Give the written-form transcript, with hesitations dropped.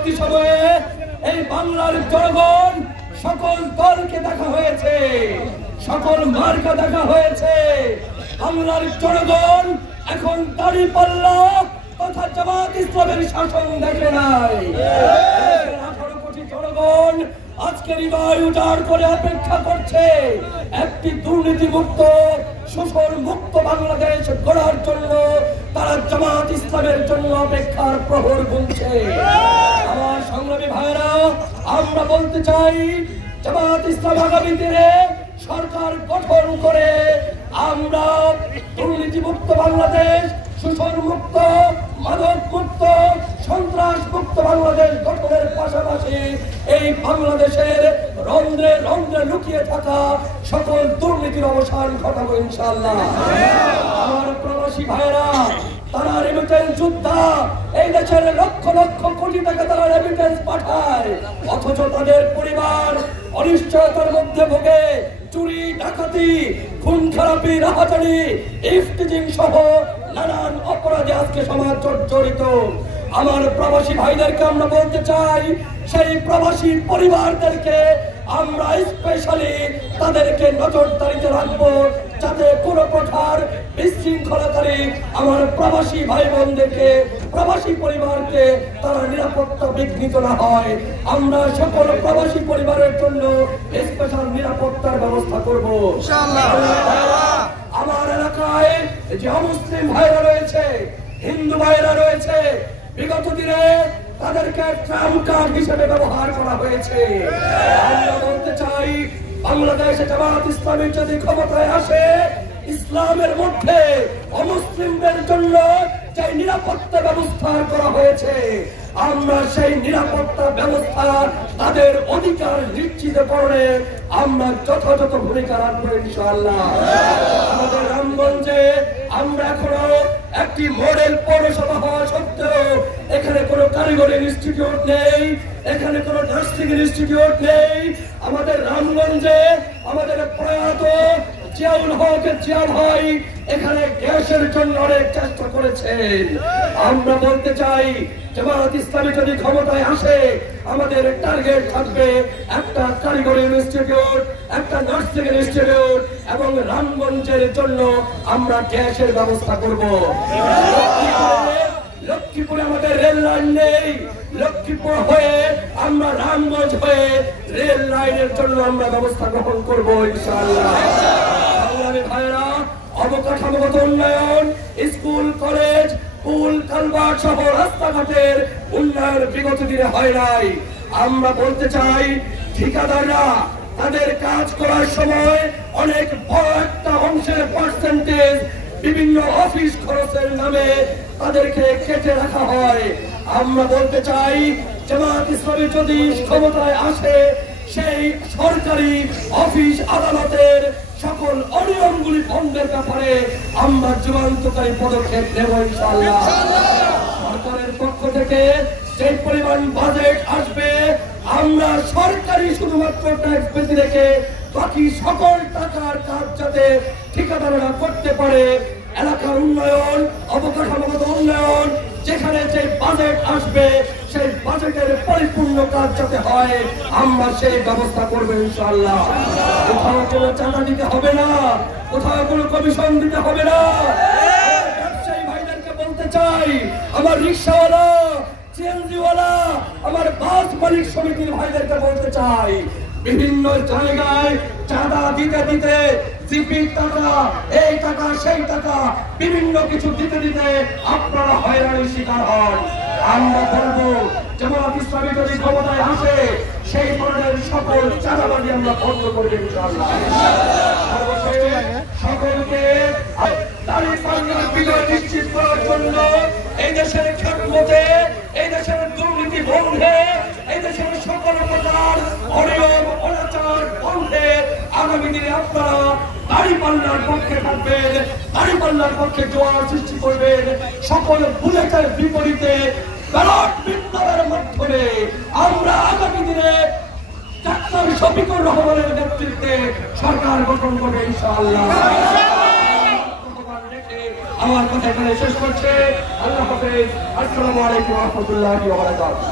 পরবর্তী সময়ে এই বাংলার জনগণ সকল দলকে দেখা হয়েছে, সকল মার্কা দেখা হয়েছে। বাংলার জনগণ এখন দাঁড়িপাল্লা তথা জামাত ইসলামের শাসন দেখে নাই। 18 কোটি জনগণ আজকে হৃদয় উজাড় করে অপেক্ষা করছে একটি দুর্নীতিমুক্ত শোষণ মুক্ত বাংলাদেশ গড়ার জন্য। তারা জামাত ইসলামের জন্য অপেক্ষার প্রহর গুনছে। আমার সংগ্রামী ভাইরা, আমরা বলতে চাই জামাত ইসলাম আগামী দিনে সরকার গঠন করে আমরা দুর্নীতিমুক্ত বাংলাদেশ, শোষণ মুক্ত, মাদক মুক্ত, সন্ত্রাস মুক্ত বাংলাদেশ গঠনের পাশাপাশি এই বাংলাদেশের রন্ধ্রে রন্ধ্রে লুকিয়ে থাকা সকল দুর্নীতির অবসান ঘটাবো ইনশাআল্লাহ। আমার প্রবাসী ভাইরা, তারা রেমিটেন্স যোদ্ধা, এই দেশের লক্ষ লক্ষ কোটি টাকা তারা রেমিটেন্স পাঠায়, অথচ তাদের পরিবার অনিশ্চয়তার মধ্যে ভোগে। চুরি, ডাকাতি, খুন খারাপি, রাহাজানি, ইফতিজিং সহ নানান অপরাধে আজকে সমাজ জড়িত। আমার প্রবাসী ভাইদেরকে আমরা বলতে চাই, সেই প্রবাসী পরিবারদেরকে আমরা স্পেশালি তাদেরকে নজরদারিতে রাখবো, যাতে কোনো প্রকার বিশৃঙ্খলাকারী আমার প্রবাসী ভাই বোনদেরকে, প্রবাসী পরিবারকে তারা নিরাপত্তা বিঘ্নিত না হয়। আমরা সকল প্রবাসী পরিবারের জন্য স্পেশাল নিরাপত্তার ব্যবস্থা করব ইনশাআল্লাহ। আমার এলাকায় যে অমুসলিম ভাইরা রয়েছে, হিন্দু ভাইরা রয়েছে, বিগত দিনে তাদেরকে ট্রাম্প কার্ড হিসেবে ব্যবহার করা হয়েছে। আমরা বলতে চাই, বাংলাদেশে জামাত ইসলামী যদি ক্ষমতায় আসে, ইসলামের মধ্যে অমুসলিমদের জন্য যে নিরাপত্তা ব্যবস্থা করা হয়েছে, আমরা সেই নিরাপত্তা ব্যবস্থা তাদের অধিকার নিশ্চিতকরণে আমরা যথাযথ ভূমিকা রাখবো ইনশাআল্লাহ। আমাদের রামগঞ্জে আমরা এখনো একটি মডেল পৌরসভা হওয়া সত্ত্বেও এখানে কোনো কারিগরি ইনস্টিটিউট নেই, এখানে কোনো নার্সিং ইনস্টিটিউট নেই। আমাদের রামগঞ্জে আমাদের প্রয়াত জিয়াউল হক জিয়া ভাই এখানে গ্যাসের জন্য অনেক চেষ্টা করেছেন। আমরা বলতে চাই, জামাত ইসলামী যদি ক্ষমতায় আসে, আমাদের টার্গেট থাকবে একটা কারিগরি ইনস্টিটিউট, একটা নার্সিং ইনস্টিটিউট এবং রামগঞ্জের জন্য আমরা গ্যাসের ব্যবস্থা করব। লক্ষ্মীপুরে আমাদের রেল লাইন নেই, লক্ষ্মীপুর হয়ে আমরা রামগঞ্জ হয়ে রেল লাইনের জন্য আমরা ব্যবস্থা গ্রহণ করব ইনশাআল্লাহ। ভাইরা, অবকাঠামোগত উন্নয়ন, স্কুল, কলেজ, পুল, কালভার্ট সহ রাস্তাঘাটের উন্নয়ন বিগত দিনে হয় নাই। আমরা বলতে চাই, ঠিকাদাররা তাদের কাজ করার সময় অনেক বড় একটা অংশের পার্সেন্টেজ বিভিন্ন অফিস খরচের নামে তাদেরকে কেটে রাখা হয়। আমরা বলতে চাই, জামাত ইসলামী যদি ক্ষমতায় আসে, সেই সরকারি অফিস আদালতের সকল অনিয়মগুলি বন্ধের ব্যাপারে আমরা যুগান্তকারী পদক্ষেপ নেব ইনশাআল্লাহ। সরকারের পক্ষ থেকে যে পরিমাণ বাজেট আসবে, আমরা সরকারি শুধুমাত্র ট্যাক্স বেঁধে রেখে বাকি সকল টাকার কাজ যাতে ঠিকাদাররা করতে পারে, এলাকার উন্নয়ন, অবকাঠামোগত উন্নয়ন, যেখানে যে বাজেট আসবে সেই বাজেটের পরিপূর্ণ কাজ যাতে হয়, আমরা সেই ব্যবস্থা করবো ইনশাআল্লাহ। কোথাও কোনো চাঁদা দিতে হবে না, কোথাও কোনো কমিশন দিতে হবে না। ব্যবসায়ী ভাইদেরকে বলতে চাই, আমার রিক্সাওয়ালা, সিএনজিওয়ালা, আমার বাস মালিক সমিতির ভাইদেরকে বলতে চাই, বিভিন্ন জায়গায় চাঁদা দিতে দিতে, জিপির টাকা, এই টাকা সেই টাকা, বিভিন্ন কিছু দিতে দিতে আপনারা হয়রানির শিকার হন। আমরা বলবো, জামাত ইসলামী যদি ক্ষমতায় আসে, সেই ধরনের সকল চাঁদাবাজি আমরা বন্ধ করবো ইনশাআল্লাহ। সকলকে বিজয় নিশ্চিত করার জন্য এই দেশের খেদমতে, এই দেশের দুর্নীতি বন্ধে, এই দেশের সকল প্রকার অনিয়ম অনাচার বন্ধে আগামী দিনে আপনারা দাঁড়িপাল্লার পক্ষে থাকবেন, দাঁড়িপাল্লার পক্ষে জোয়ার সৃষ্টি করবেন। সকল বুলেটের বিপরীতে ব্যালট বিপ্লবের মাধ্যমে আমরা আগামী দিনে ডাক্তার শফিকুর রহমানের নেতৃত্বে সরকার গঠন করবে ইনশাআল্লাহ। আমার কথা এখানে শেষ করছে। আল্লাহ হাফেজ। আসসালামু আলাইকুম ওয়া রাহমাতুল্লাহি ওয়া বারাকাতুহু।